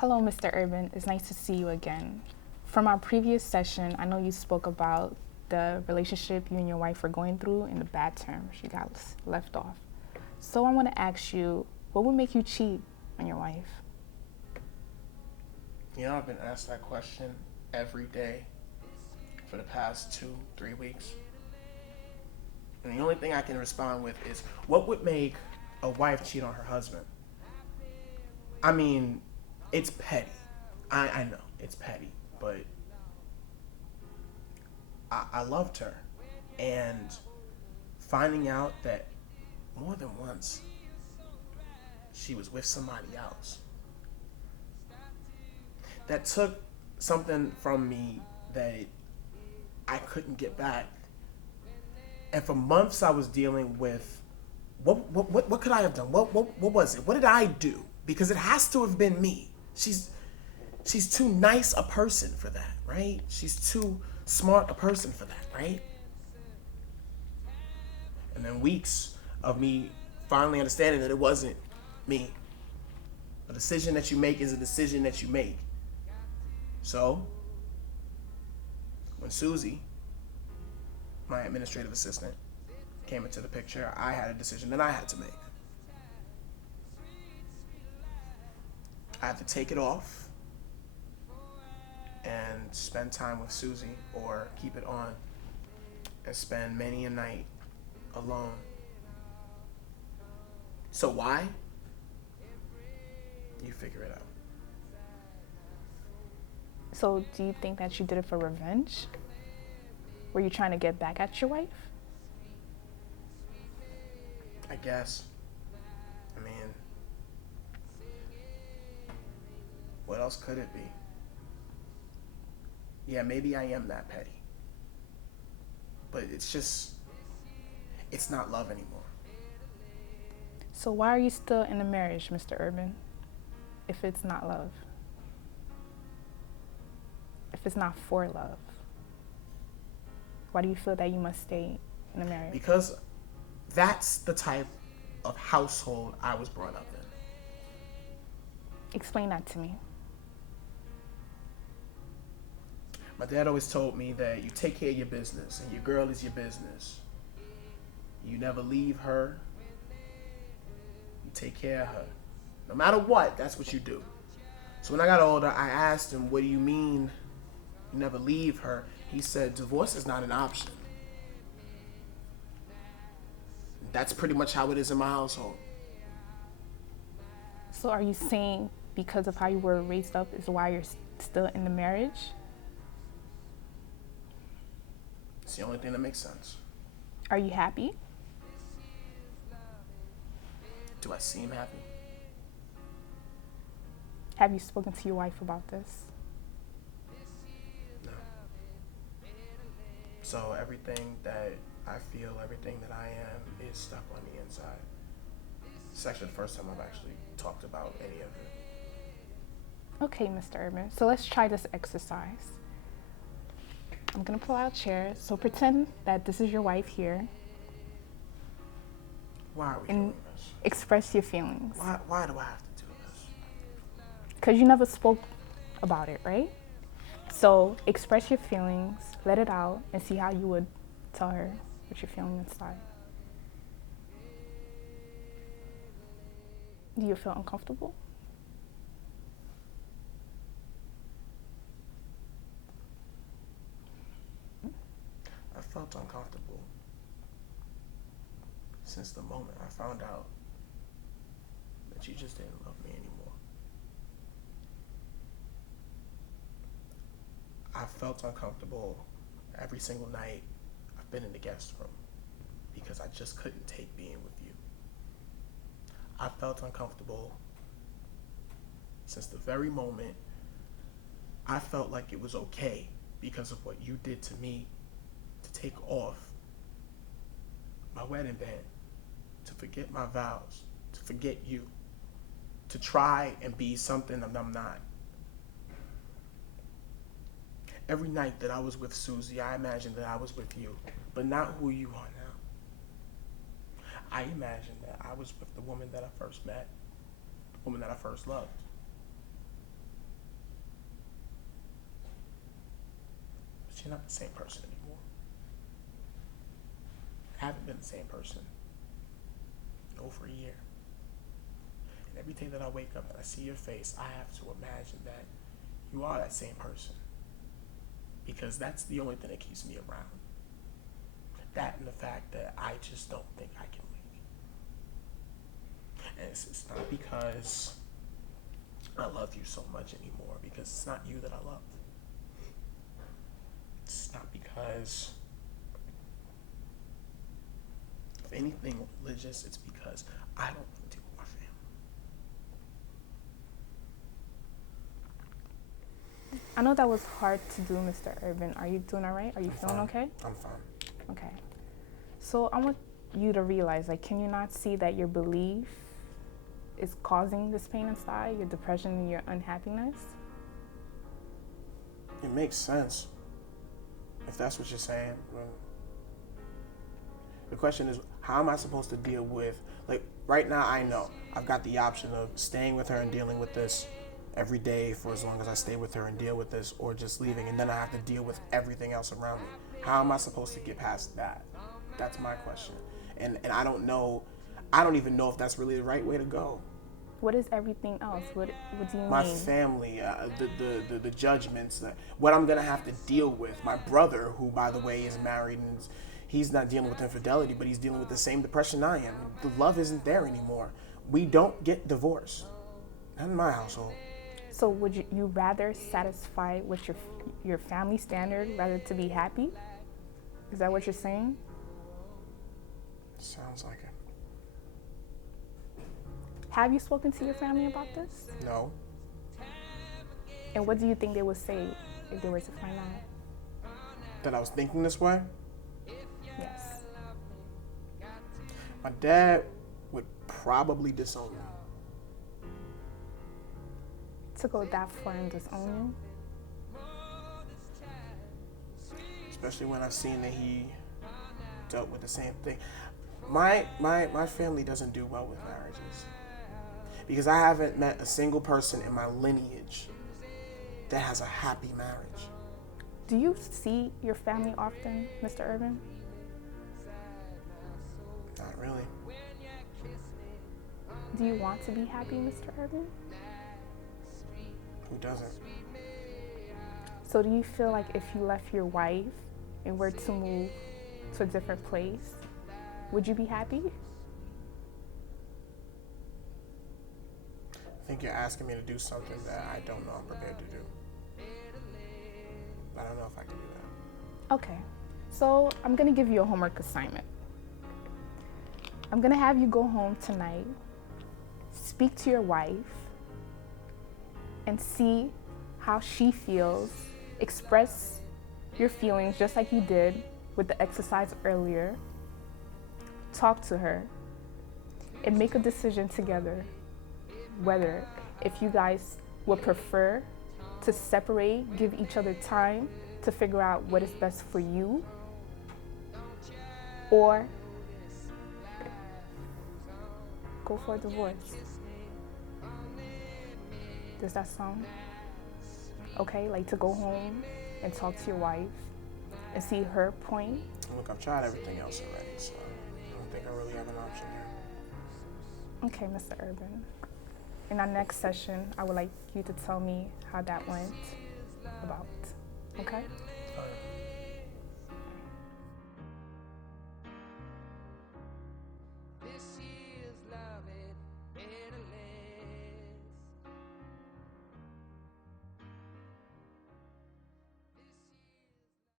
Hello, Mr. Urban. It's nice to see you again. From our previous session, I know you spoke about the relationship you and your wife were going through in the bad terms. You got left off. So I want to ask you, what would make you cheat on your wife? You know, I've been asked that question every day for the past 2, 3 weeks. And the only thing I can respond with is what would make a wife cheat on her husband? I mean, it's petty. I know it's petty, but I loved her. And finding out that more than once she was with somebody else, that took something from me that I couldn't get back. And for months I was dealing with what could I have done? What was it? What did I do? Because it has to have been me. She's too nice a person for that, right? She's too smart a person for that, right? And then weeks of me finally understanding that it wasn't me. A decision that you make is a decision that you make. So, when Susie, my administrative assistant, came into the picture, I had a decision that I had to make. I had to take it off and spend time with Susie, or keep it on and spend many a night alone. So why? You figure it out. So do you think that you did it for revenge? Were you trying to get back at your wife? I guess. I mean, what else could it be? Yeah, maybe I am that petty. But it's not love anymore. So why are you still in a marriage, Mr. Urban, if it's not love? If it's not for love? Why do you feel that you must stay in a marriage? Because that's the type of household I was brought up in. Explain that to me. My dad always told me that you take care of your business, and your girl is your business. You never leave her. You take care of her. No matter what, that's what you do. So when I got older, I asked him, what do you mean you never leave her? He said, divorce is not an option. That's pretty much how it is in my household. So are you saying because of how you were raised up is why you're still in the marriage? It's the only thing that makes sense. Are you happy? Do I seem happy? Have you spoken to your wife about this? No. So everything that I feel, everything that I am, is stuck on the inside. It's actually the first time I've actually talked about any of it. Okay, Mr. Urban. So let's try this exercise. I'm gonna pull out chairs. So pretend that this is your wife here Why are we and doing this? express your feelings. Why do I have to do this? Because you never spoke about it, right? So express your feelings, let it out, and see how you would tell her what you're feeling inside. Do you feel uncomfortable? I felt uncomfortable since the moment I found out that you just didn't love me anymore. I felt uncomfortable every single night I've been in the guest room because I just couldn't take being with you. I felt uncomfortable since the very moment I felt like it was okay because of what you did to me to take off my wedding band, to forget my vows, to forget you, to try and be something that I'm not. Every night that I was with Susie, I imagined that I was with you, but not who you are now. I imagined that I was with the woman that I first met, the woman that I first loved. But you're not the same person anymore. I haven't been the same person in over a year. And every day that I wake up and I see your face, I have to imagine that you are that same person. Because that's the only thing that keeps me around. That and the fact that I just don't think I can leave. And it's not because I love you so much anymore, because it's not you that I love. It's not because of anything religious, it's because I don't want to deal with my family. I know that was hard to do, Mr. Urban. Are you doing all right? Are you feeling fine. okay? I'm fine. Okay. So I want you to realize, like, can you not see that your belief is causing this pain inside, your depression and your unhappiness? It makes sense, if that's what you're saying. The question is, how am I supposed to deal with, like, right now I know I've got the option of staying with her and dealing with this every day for as long as I stay with her and deal with this, or just leaving, and then I have to deal with everything else around me. How am I supposed to get past that? That's my question. And I don't know, I don't even know if that's really the right way to go. What is everything else? What do you My mean? family, the judgments, what I'm gonna have to deal with. My brother, who by the way is married, and he's not dealing with infidelity, but he's dealing with the same depression I am. The love isn't there anymore. We don't get divorced. Not in my household. So would you rather satisfy with your family standard rather to be happy? Is that what you're saying? Sounds like it. Have you spoken to your family about this? No. And what do you think they would say if they were to find out? That I was thinking this way? Yes. My dad would probably disown me. To go that far and disown you? Especially when I've seen that he dealt with the same thing. My family doesn't do well with marriages. Because I haven't met a single person in my lineage that has a happy marriage. Do you see your family often, Mr. Urban? Not really. Do you want to be happy, Mr. Urban? Who doesn't? So do you feel like if you left your wife and were to move to a different place, would you be happy? I think you're asking me to do something that I don't know I'm prepared to do. I don't know if I can do that. Okay, so I'm gonna give you a homework assignment. I'm gonna have you go home tonight, speak to your wife, and see how she feels. Express your feelings just like you did with the exercise earlier. Talk to her and make a decision together whether if you guys would prefer to separate, give each other time to figure out what is best for you, or go for a divorce. Does that sound okay? Like to go home and talk to your wife and see her point? Look, I've tried everything else already, so I don't think I really have an option here. Okay, Mr. Urban. In our next session, I would like you to tell me how that went about, okay?